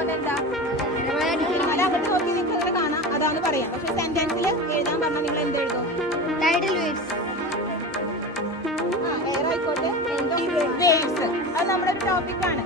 പറഞ്ഞാൽ എന്താ? അത് അങ്ങോട്ട് നോക്കി നിങ്ങൾക്ക് അങ്ങനെ കാണാം, അതാണ് പറയാം. പക്ഷെ സെന്റൻസിൽ എഴുതാൻ പറഞ്ഞാൽ നിങ്ങൾ എന്ത് എഴുതും? Tidal waves. എയർ ആയിക്കോട്ടെ, വേവ്സ്, അത് നമ്മുടെ ഒരു ടോപ്പിക്കാണ്.